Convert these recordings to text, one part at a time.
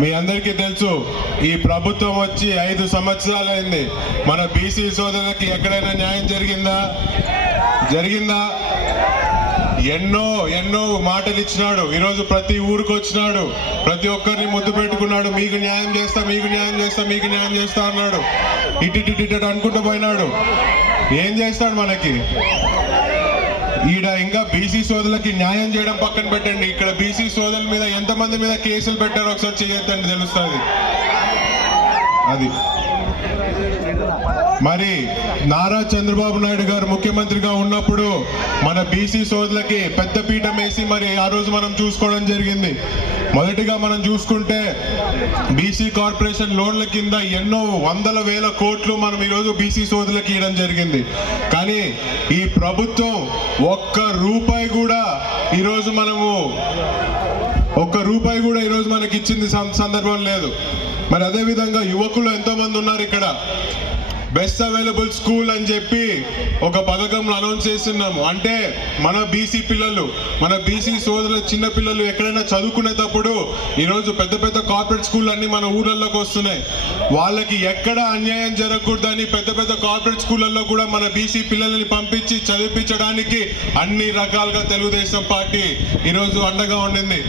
మీ అందరికీ తెలుసు, ఈ ప్రభుత్వం వచ్చి 5 సంవత్సరాలైంది. మన బీసీ సోదరులకి ఎక్కడైనా న్యాయం జరిగిందా? ఎన్నో మాటలు ఇచ్చినాడు. ఈరోజు ప్రతి ఊరికి వచ్చినాడు, ప్రతి ఒక్కరిని ముద్దు పెట్టుకున్నాడు. మీకు న్యాయం చేస్తా అన్నాడు. ఇటు అనుకుంటూ పోయినాడు. ఏం చేస్తాడు మనకి? ఈడ ఇంకా బీసీ సోదరులకి న్యాయం చేయడం పక్కన పెట్టండి. ఇక్కడ బీసీ సోదరుల మీద ఎంతమంది మీద కేసులు పెట్టారో ఒకసారి చేయొద్దండి, తెలుస్తుంది. అది మరి నారా చంద్రబాబు నాయుడు గారు ముఖ్యమంత్రిగా ఉన్నప్పుడు మన బీసీ సోదరులకి పెద్ద పీఠం వేసి మరి ఆ రోజు మనం చూసుకోవడం జరిగింది. మొదటిగా మనం చూసుకుంటే బీసీ కార్పొరేషన్ లోన్ల కింద ఎన్నో వందల వేల కోట్లు మనం ఈరోజు బీసీ సోదరులకి ఇవ్వడం జరిగింది. కానీ ఈ ప్రభుత్వం ఒక్క రూపాయి కూడా ఈరోజు మనకి ఇచ్చింది సందర్భం లేదు. మరి అదే విధంగా యువకులు ఎంతో మంది ఉన్నారు. ఇక్కడ బెస్ట్ అవైలబుల్ స్కూల్ అని చెప్పి ఒక పథకం అనౌన్స్ చేస్తున్నాము. అంటే మన బీసీ పిల్లలు, మన బీసీ సోదరుల చిన్న పిల్లలు ఎక్కడైనా చదువుకునేటప్పుడు ఈరోజు పెద్ద కార్పొరేట్ స్కూల్ అన్ని మన ఊర్లలోకి వస్తున్నాయి. వాళ్ళకి ఎక్కడ అన్యాయం జరగకూడదని పెద్ద కార్పొరేట్ స్కూళ్ళల్లో కూడా మన బీసీ పిల్లల్ని పంపించి చదివించడానికి అన్ని రకాలుగా తెలుగుదేశం పార్టీ ఈరోజు అండగా ఉండింది.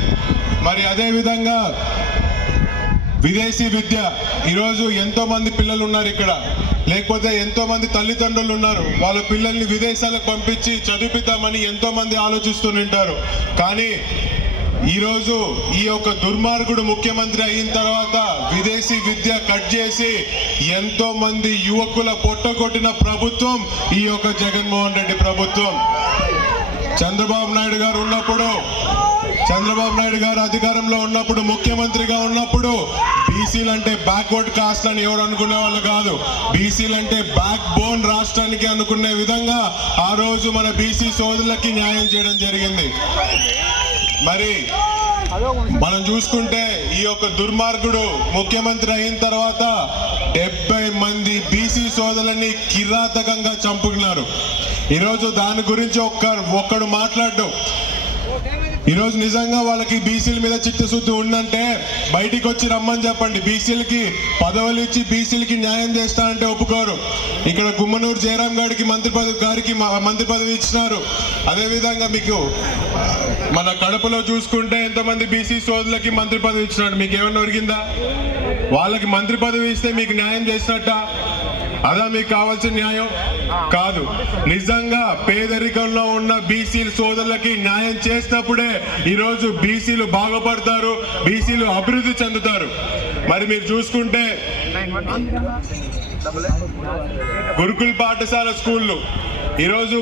మరి అదే విధంగా విదేశీ విద్య, ఈరోజు ఎంతో మంది పిల్లలు ఉన్నారు ఇక్కడ, లేకపోతే ఎంతో మంది తల్లిదండ్రులు ఉన్నారు. వాళ్ళ పిల్లల్ని విదేశాలకు పంపించి చదివిద్దామని ఎంతో మంది ఆలోచిస్తుంటారు. కానీ ఈరోజు ఈ యొక్క దుర్మార్గుడు ముఖ్యమంత్రి అయిన తర్వాత విదేశీ విద్య కట్ చేసి ఎంతో మంది యువకుల పొట్టగొట్టిన ప్రభుత్వం ఈ యొక్క జగన్మోహన్ రెడ్డి ప్రభుత్వం. చంద్రబాబు నాయుడు గారు అధికారంలో ఉన్నప్పుడు, ముఖ్యమంత్రిగా ఉన్నప్పుడు బీసీలు అంటే బ్యాక్వర్డ్ కాస్ట్ అని ఎవరు అనుకునే వాళ్ళు కాదు. బీసీలు అంటే బ్యాక్ బోన్ రాష్ట్రానికి అనుకునే విధంగా ఆ రోజు మన బీసీ సోదరులకి న్యాయం చేయడం జరిగింది. మరి మనం చూసుకుంటే ఈ యొక్క దుర్మార్గుడు ముఖ్యమంత్రి అయిన తర్వాత 70 మంది బీసీ సోదరులని కిరాతకంగా చంపుకున్నారు. ఈరోజు దాని గురించి ఒక్కడు మాట్లాడడం. ఈరోజు నిజంగా వాళ్ళకి బీసీల మీద చిత్తశుద్ధి ఉందంటే బయటికి వచ్చి రమ్మని చెప్పండి. బీసీలకి పదవులు ఇచ్చి బీసీలకి న్యాయం చేస్తా అంటే ఒప్పుకోరు. ఇక్కడ గుమ్మనూరు జయరాం గారికి మంత్రి పదవి ఇచ్చినారు. అదేవిధంగా మీకు మన కడపలో చూసుకుంటే ఎంతమంది బీసీ సోదరులకి మంత్రి పదవి ఇచ్చినాడు. మీకు ఏమన్నా ఒరిగిందా? వాళ్ళకి మంత్రి పదవి ఇస్తే మీకు న్యాయం చేసినట్ట? అదా మీకు కావాల్సిన న్యాయం? కాదు. నిజంగా పేదరికంలో ఉన్న బీసీ సోదరులకి న్యాయం చేసినప్పుడే ఈరోజు బీసీలు బాగుపడతారు, బీసీలు అభివృద్ధి చెందుతారు. మరి మీరు చూసుకుంటే గురుకుల పాఠశాల స్కూళ్ళు ఈరోజు